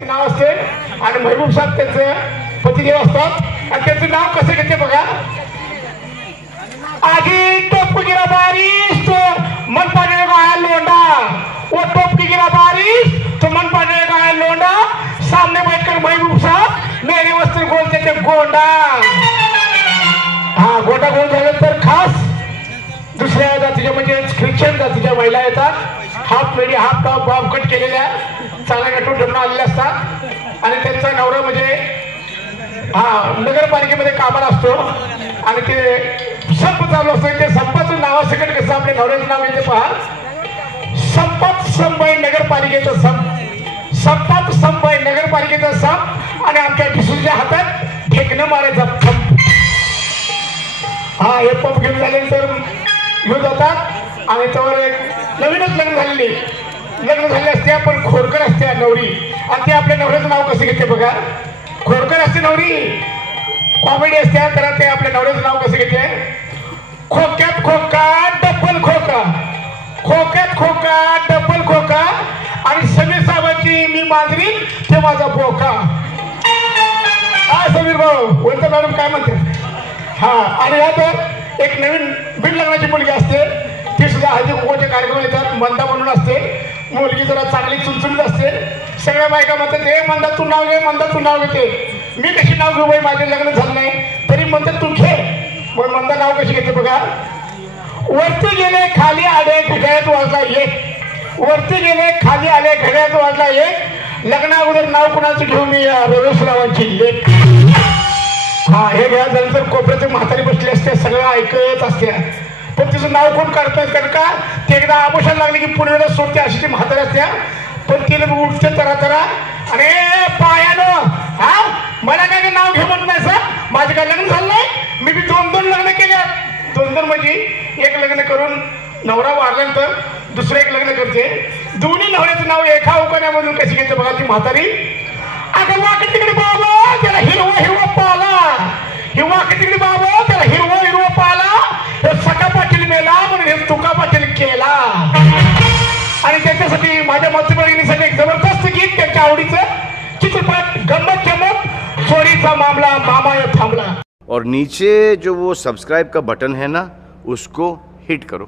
नाव असते आणि महबूब साहेब त्यांचे पतिदेव असतात आणि त्यांचं नाव कसं घेते बघा. आगी टोप गिरा बारिश तो मन पड़ेगा आया लोंडा, वो टोप की गिरा बारिश तो मन पड़ेगा आया लोंडा, सामने बैठकर महबूब साहब मेरे वस्त्र बोलते थे गोंडा. हा गोंडा बोल झालं तर खास दुसऱ्या जातीच्या म्हणजे ख्रिश्चन जातीच्या महिला येतात, हाफ मेडी हाफ टॉप बॉब कट केलेल्या चांगल्या नटून ठेवून आलेल्या असतात आणि त्यांचा नवरा म्हणजे नगरपालिकेमध्ये कामाला असतो आणि ते संप चालू असतो. ते संपाचं नावासकट कसं आपल्या नवऱ्याचं नाव येते पहा, संपत संभय नगरपालिकेचं संप, संपत संभय नगरपालिकेचा संप आणि आमच्या टिसूच्या हातात फेकणं मारायचा पंप. हे पंप घेऊन झाल्यानंतर घेऊन जातात आणि त्यावर एक नवीनच लग्न झाले असते पण खोडकर असते नवरी आणि ते आपल्या नवऱ्याचं नाव कसं घेते बघा. खोडकर असते नवरी, कॉमेडी असते तर ते आपल्या नवऱ्याचं नाव कसं घेते. खोक्यात खोका डब्बल खोका, खोक्यात खोका डब्बल खोका आणि समीर साहेबांची मी मांजरी ते माझा बोका. हा समीर भाऊ बोलतो मॅडम काय म्हणते. हा आणि आता एक नवीन बिन लग्नाची मुलगी असते, ती सुद्धा हळदी कुंकूचे कार्यक्रम येतात. मंदा म्हणून असते, मुलगी जरा चांगली चुलचुलीत असते. सगळ्या बायका म्हणतात हे मंदा तू नाव घे, मंदा तू नाव घेते. मी कशी नाव घेऊ बाई, माझे लग्न झालं नाही तरी म्हणतात तू घे. मग मंदा नाव कशी घेते बघा. वरती गेले खाली आले घड्याळात वाजला एक, वरती गेले खाली आले घड्याळात वाजला एक, लग्ना अगोदर नाव कुणाचं घेऊ मी रमेशरावांची लेख. हे घ्या नंतर कोपऱ्याचे म्हातारी बसले असते, सगळं ऐकत असते पण तिचं नाव कोण काढतात कारण का ते एकदा आमोशाला लागले की पूर्वेला सोडते अशी ती म्हातारी असते. पण तिला उठते तरा अरे पायानं मला काय नाव घे म्हणत नाही सर, माझं काय लग्न झालं नाही, मी बी दोन लग्न केल्या. दोन म्हणजे एक लग्न करून नवरा वारल्यानंतर दुसरं एक लग्न करते. दोन्ही नवऱ्याचं नाव एका उकाण्यामधून कशी घेते बघा ती म्हातारी. अगं वाकड तिकडे बाबा त्याला हिरवा पाला, हिरवा तिकडे बाबा त्याला हिरवा पाला, हे सका पाटील मेला म्हणून हे तुका पाटील केला. आणि त्याच्यासाठी माझ्या मतदारसाठी एक जबरदस्त गीत त्यांच्या आवडीचं चित्रपट गंमत चमक चोरीचा मामला मामा थांबला. और नीचे जो वो सब्सक्राइब का बटन है ना उसको हिट करो.